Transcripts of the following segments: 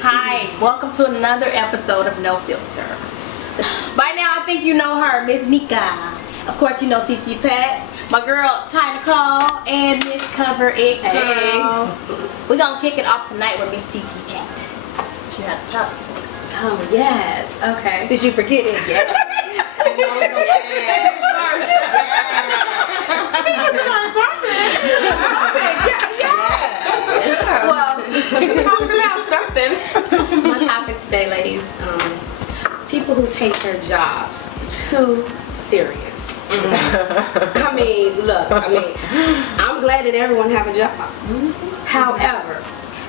Hi, welcome to another episode of No Filter. By now, I think you know her, Miss Nika. Of course, you know TT Pat, my girl Ty Nicole, and Miss Cover It Girl. We're gonna kick it off tonight with Miss TT Pat. She has a topic. Oh yes. Okay. Did you forget it? Yeah. Well, talk about something. My topic today, ladies, people who take their jobs too serious. I mean, look, I'm glad that everyone have a job. However,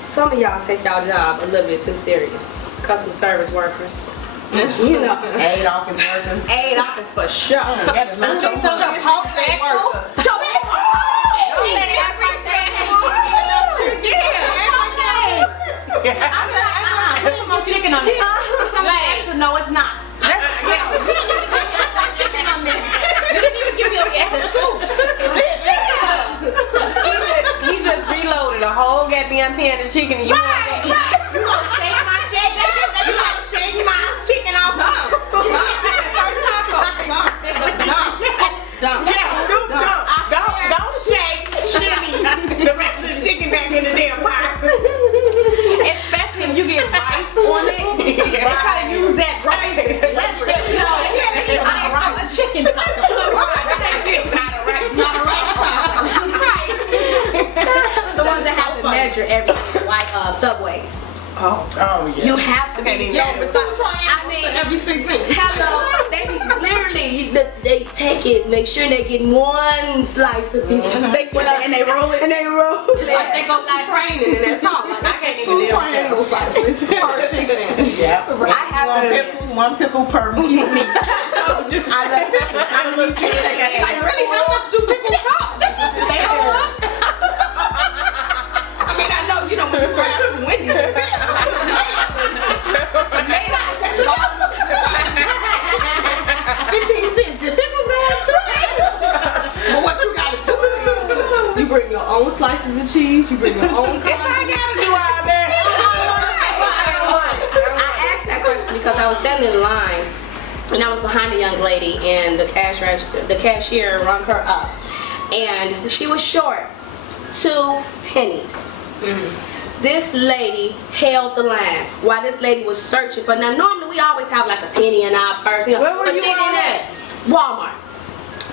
some of y'all take y'all job a little bit too serious. Customer service workers. You know, Aid office workers. aid office for sure. That's not your Chipotle workers. I'm putting more chicken on it. Like extra? No, it's not. Chicken on there. You didn't even give me a scoop. He just reloaded a whole goddamn pan of chicken. You Right. You gonna shake my shake? You gonna shake my chicken off? Don't shake, shimmy the rest of the chicken back in the damn pot. Especially if you get rice on it. They try to use that rice as leverage. You know, I'm a chicken taco. Not a rice taco. The ones that have to measure everything, like Subways. Oh yeah. You have to be every 6 minutes. Hello, they literally they take it, make sure they get one slice of pizza. And they roll it. And they roll It's like they go through training and that's all. Like I can't even 2 triangle slices per 6 minutes. Yeah. I have one pickle per piece of meat. Like really, how much do pickles cost? They go up. I mean, I know you know when you try out the Wendy's, but made out of 15 cents. The pickles go up too. But what you gotta do? You bring your own slices of cheese. You bring your own. I gotta do all that. I asked that question because I was standing in line and I was behind a young lady and the cashier rung her up and she was short 2 pennies. This lady held the line while this lady was searching for. Now normally we always have like a penny in our purse. Where were but you she didn't at? Walmart.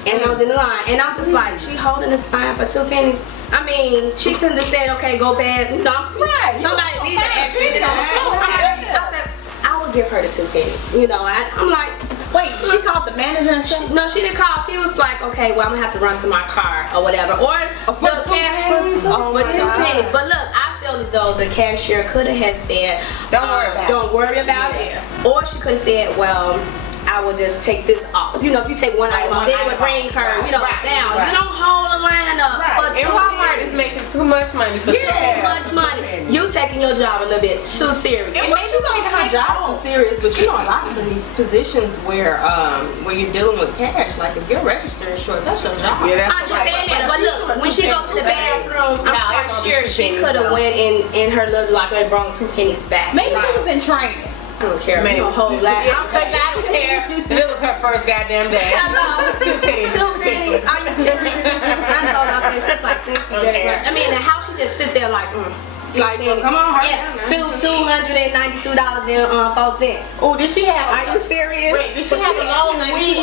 And I was in the line and I'm just like, she holding this line for 2 pennies. I mean, she couldn't have said, okay, go back. No, right. Somebody needs an extra. I said, I would give her the 2 pennies. You know, I'm like, Wait, she called the manager and stuff? no, she didn't call. She was like, okay, well, I'm gonna have to run to my car or whatever. Or For the 2 pennies? Oh, for 2 pennies. But look, I feel as though the cashier could have said, don't worry about it. Or she could have said, well, I will just take this off. You know, if you take one item off, then it would bring her, you know, down. Right. You don't hold the line up for 2 And Walmart pennies. is making too much money for Too sure. much money. You taking your job a little bit too serious. And maybe you taking her job too serious, but you know a lot of these positions where you're dealing with cash, like if your register is short, that's your job. Yeah, I understand that, but look, when she go to the bathroom, I'm quite sure she could have went in her little locker and brought 2 pennies back. Maybe she was in training. I don't care. Maybe. You a whole lot. Because I don't care. It was her first goddamn day. Hello. 2 pennies. 2 pennies. Are you serious? I told her, I said, she's like, thank you very much. I mean, and how she just sit there like, Like, well, come on, hurry yeah, down now. $292.04. Oh, did she have? Are you serious? Wait, did she have a long weed?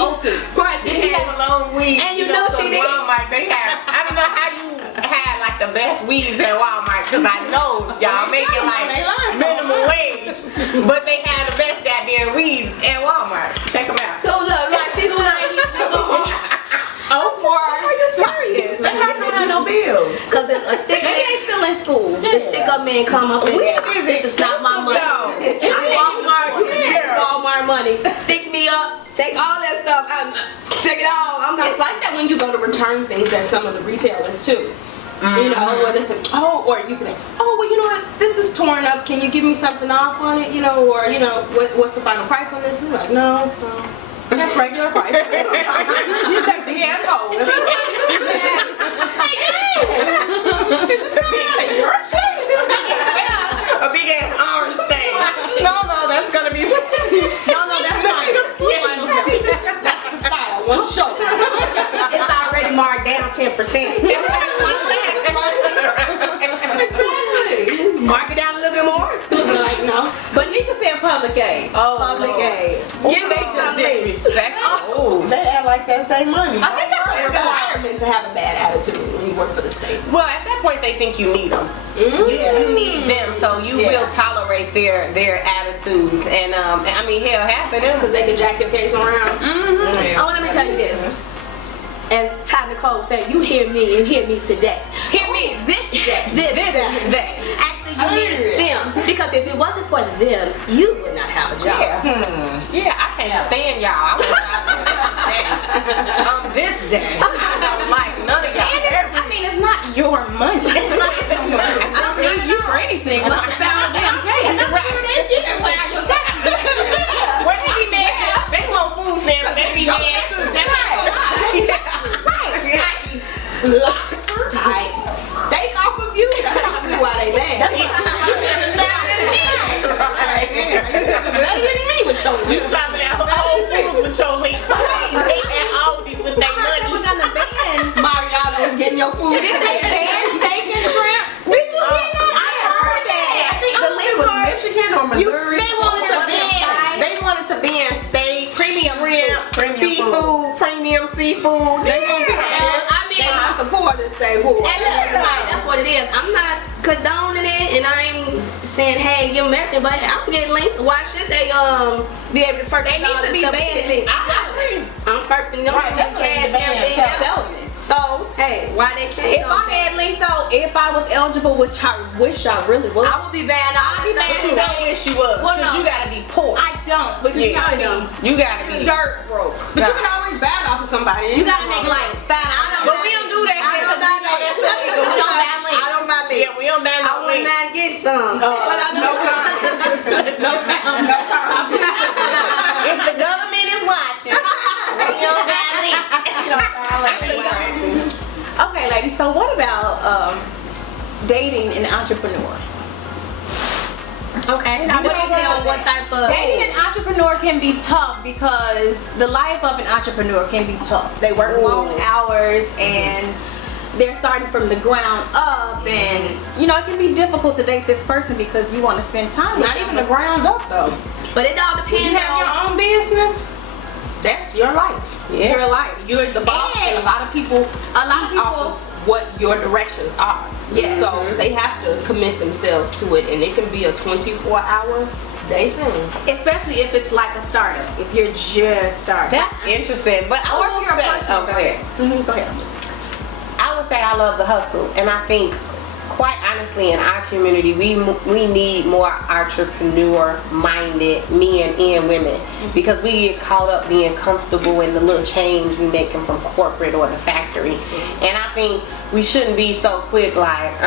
right, Did she have a long weed? And you know she did. Walmart, they have. I don't know how you had like the best weeds at Walmart, because I know y'all making like minimum wage, but they had the best goddamn weeds at Walmart. Check them out. So look, like she's Are you serious? They don't have no bills. because a stick Maybe they still in school. The stick-up man come up and this is not my money. No. I'm Walmart. You can take Walmart money. Stick me up. take all that stuff. Take it all. I'm It's not. like that when you go to return things at some of the retailers too. You know, whether it's or you can say, oh, well, you know what, this is torn up. Can you give me something off on it? You know, or you know, what's the final price on this? And I'm like, no. That's regular price. You that big asshole. A big ass orange stain. 10%. Mark it down a little bit more. Like, no. But Nika said public aid. Oh, Public Lord. aid. Give me some Disrespectful. They act like that's their money. I think that's a requirement to have a bad attitude when you work for the state. Well, at that point, they think you need them. You need them, so you will tolerate their attitudes. And I mean, hell, half of them. Because they can jack your case around. Oh, let me tell you this. As Ty Nicole said, you hear me and hear me today. Hear me, this day, This day. Actually, you need them. Because if it wasn't for them, you would not have a job. Yeah, I can't stand y'all. I want y'all this day. I don't like none of y'all. I mean, it's not your money. I don't need you for anything. Like a damn case. Where they be mad? They want food stamps. They be mad too. Lobster, I steak off of you. That's probably why they mad. Better than me with your You shopping at Whole Foods with your link. They at Aldi's with their money. We're gonna ban Mariano's getting your food in there. Steak and shrimp. Did you hear that? I heard that. The link was Michigan or Missouri. They wanted to ban steak, premium Premium seafood, premium seafood. They gonna be they not supporters say who. That's what it is. I'm not condoning it, and I ain't saying, hey, you're American, but I'm getting linked. Why should they be able to purchase They all need to this be stuff? banned. I'm purchasing them cash and everything. Selling it. So, hey, why they can't? If I had linked though, if I was eligible, which I wish I really was, I would be banned. I'll be But you banned. don't wish you was. Well, Because no. you gotta be poor. I don't. But you gotta be You gotta be. dirt broke. But you can always bad off of somebody. You gotta make like $5. But we don't do that here because we know that's illegal. We don't ban links. I don't buy links. Yeah, we don't ban I no wouldn't links. mind getting some. But I know If the government is watching, we don't ban links. Okay, ladies. So what about dating an entrepreneur? Okay. Now, What do you think? What type of dating an entrepreneur can be tough because the life of an entrepreneur can be tough. They work long hours and they're starting from the ground up, and you know it can be difficult to date this person because you want to spend time with Not them. even the ground up though. But it all You depends have your on own business. That's your life. Yeah. Your life. You're the boss, and a lot of people eat off of what your directions are. Yeah. So they have to commit themselves to it, and it can be a 24-hour day thing. Especially if it's like a startup. If you're just starting. That's interesting. But I Or will if you're a say- person. Oh, go ahead. Go ahead. I would say I love the hustle, and I think, quite honestly, in our community, we need more entrepreneur-minded men and women because we get caught up being comfortable in the little change we making from corporate or the factory, and I think we shouldn't be so quick like,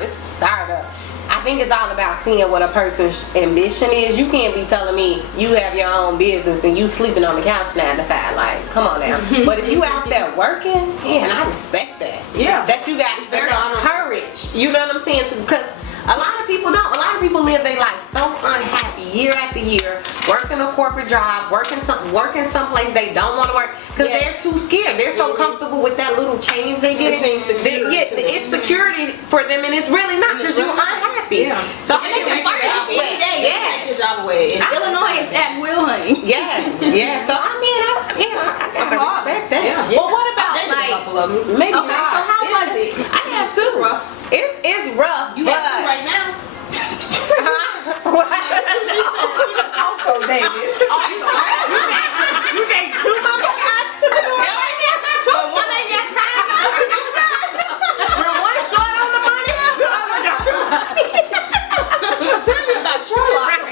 this is startup. I think it's all about seeing what a person's ambition is. You can't be telling me you have your own business and you sleeping on the couch 9 to 5. Like, come on now. But if you out there working, man, I respect that. Yeah. That you got Very enough courage. You know what I'm saying? Because a lot of people don't. A lot of people live their life so unhappy year after year, working a corporate job, working someplace they don't want to work because they're too scared. They're so comfortable with that little change they get. It seems secure. It's security for them, and it's really not because you're unhappy. Yeah. So They can I fire you think any day. They can take your job away. Illinois is at will, honey. yes, yes. So I gotta respect that. Yeah. But what I about dated a like couple of them. maybe Okay, so not? how was it? I have two. rough. It's rough. You but have two right now. Also, David. You think two motherfuckers but one ain't got time. When one short on the money, the other don't. Tell me about your life.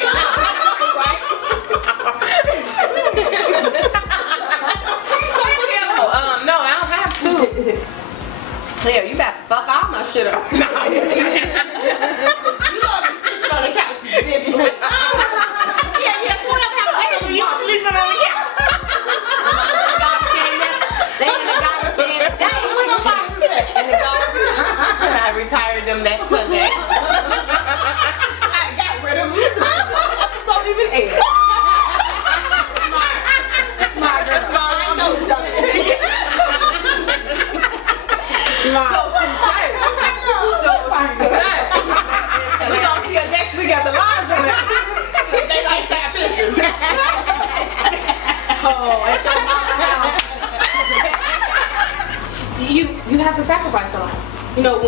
No, I don't have two. Hell, you better fuck all my shit up. You always sitting on the couch this way. You sleeping on the couch. They in the garbage can. And the garbage. I retired them that Sunday. I got rid of them. Don't even air. Smart girl. I know, dummy.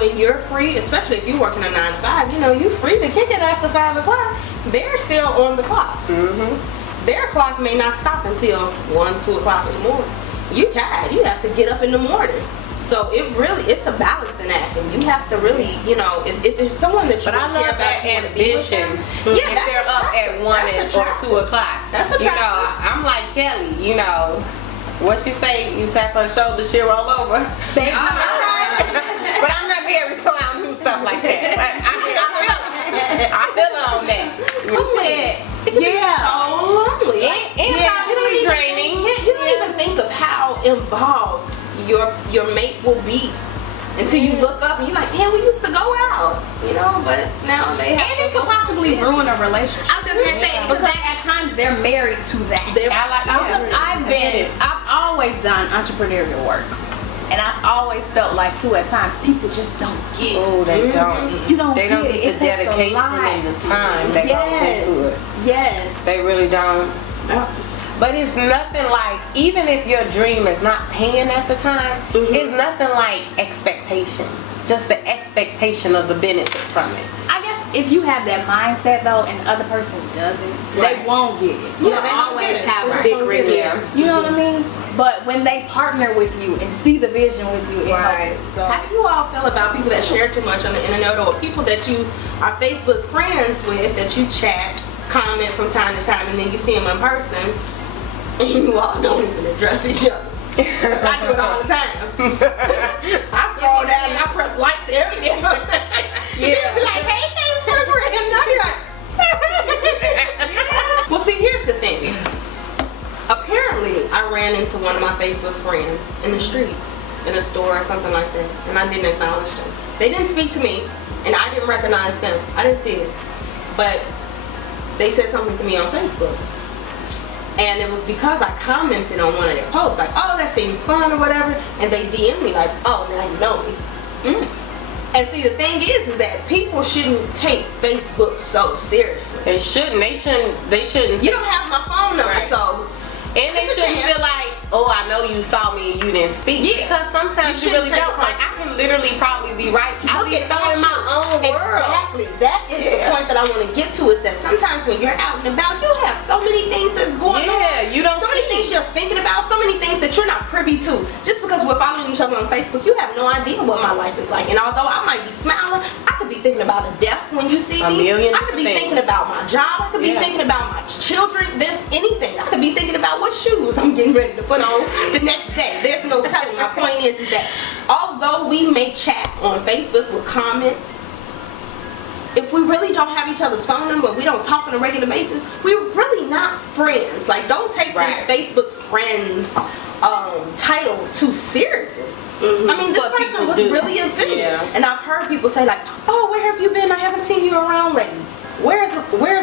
when you're free, especially if you're working a 9 to 5, you know, you're free to kick it after 5 o'clock. They're still on the clock. Their clock may not stop until 1, 2 o'clock in the morning. You tired, you have to get up in the morning. So it's a balancing act, and you have to really, you know, if it's someone that you But I really care love about, that you wanna be with ambition. them. If they're up at 1 or 2 o'clock. That's You attractive. know, I'm like Kelly, you know, what she say, you tap her shoulder, she roll over. But I'm not married, so I don't do stuff like that. But I mean, I feel on that. Who said? It can be so lonely. And probably draining. You don't even think of how involved your mate will be until you look up and you're like, man, we used to go out, you know, but now they have And it could possibly ruin a relationship. I was just gonna say, Because at times they're married to that. I've always done entrepreneurial work. And I've always felt like too at times people just don't get it. Oh, they don't. You don't They get don't it. get It the takes a dedication lot. and the time that Yes. goes into it. Yes. They really don't. But it's nothing like, even if your dream is not paying at the time, it's nothing like expectation. Just the expectation of the benefit from it. I guess if you have that mindset though and the other person doesn't, they won't get it. Yeah, You'll they don't always get it. have They a just big don't ring get it. there. You know what I mean? But when they partner with you and see the vision with you, it helps. So. How do you all feel about people that share too much on the internet, or people that you are Facebook friends with, that you chat, comment from time to time, and then you see them in person, and you all don't even address each other? I do it all the time. I scroll down and I press likes everything. Yeah. Be like, hey, Facebook friend. I'll be like, well, see, here's the thing. Apparently, I ran into one of my Facebook friends in the streets, in a store or something like that, and I didn't acknowledge them. They didn't speak to me, and I didn't recognize them. I didn't see it. But they said something to me on Facebook. And it was because I commented on one of their posts, like, oh, that seems fun or whatever, and they DM'd me like, oh, now you know me. And see, the thing is that people shouldn't take Facebook so seriously. They shouldn't. They shouldn't. You don't have my phone number, Right. so And they It's a shouldn't chance. feel like, oh, I know you saw me and you didn't speak. Yeah. Because sometimes you You shouldn't really take don't. it Like, I can literally probably be right. I'll look be at so that in my own world. Exactly. That is the point that I want to get to, is that sometimes when you're out and about, you have so many things that's going on. Yeah, you don't So many things you're thinking about, so many things that you're not privy to. Just because we're following each other on Facebook, you have no idea what my life is like. And although I might be smiling, I could be thinking about a death when you see A me. million I could be things. thinking about my job. I could be Yeah. thinking about my children. There's anything. I could be thinking about what shoes I'm getting ready to put on the next day. There's no telling. My point is that although we may chat on Facebook with comments, if we really don't have each other's phone number, we don't talk on a regular basis, we're really not friends. Like, don't take Right. this Facebook friends title too seriously. I mean, this But person people was do. really offended. Yeah. And I've heard people say like, oh, where have you been? I haven't seen you around lately. Where's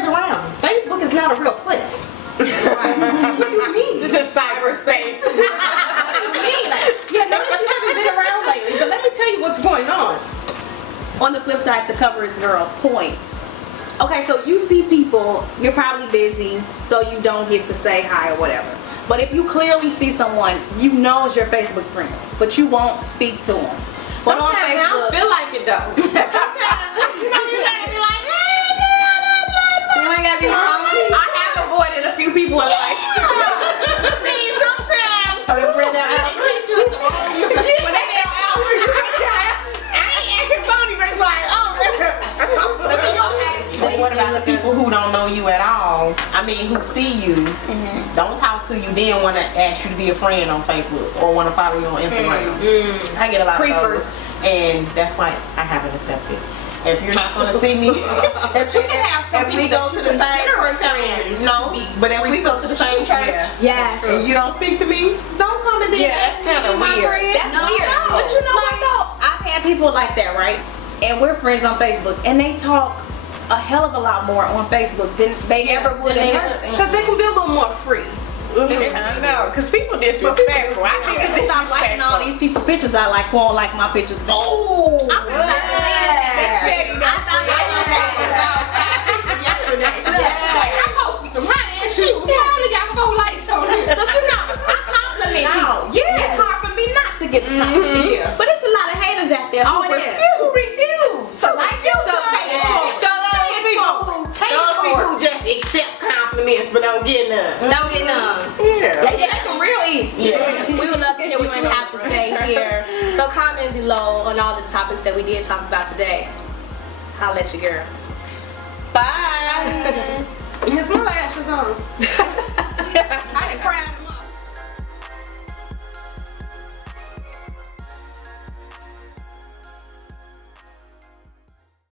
around? Facebook is not a real place. Right. What do you mean? This is cyberspace. What do you mean? Like, yeah, notice you haven't been around lately, but let me tell you what's going on. On the flip side, to cover his girl point. Okay, so you see people, you're probably busy, so you don't get to say hi or whatever. But if you clearly see someone you know is your Facebook friend, but you won't speak to them. But on Sometimes I don't Facebook, feel like it though. You know, you gotta be like, hey, You ain't gotta be hungry. I have avoided a few people and like, see, sometimes. They treat you as a wrong. When they get out, I ain't acting phony, but it's like, oh, let me go ask you. But what about the people who don't know you at all? I mean, who see you, don't talk to you, then want to ask you to be a friend on Facebook or want to follow you on Instagram. I get a lot of Creepers. those, and that's why I haven't accepted. If you're not gonna see me, But you can have some if we people go that to you the same consider friends. no, but if we go to the same church Yes. and you don't speak to me, don't come and then Yeah, ask that's me to kinda be my weird. friend. that's No. weird. But you know what though? I've had people like that, right? And we're friends on Facebook, and they talk a hell of a lot more on Facebook than they ever would in person. Because they can be a little more free. I know, because people disrespectful. I think it's Stop liking all disrespectful. these people pictures I like, won't like my pictures. Oh, I'm Steady, that's Yesterday. Like, I posted some hot ass shoes. I only got 4 likes on it. Because you know, I compliment people. Yeah. It's hard for me not to get the compliment. Yeah. But it's a lot of haters out there who Oh, it is. refuse below on all the topics that we did talk about today. Holla at your girls. Bye. His my lashes on. I didn't cry.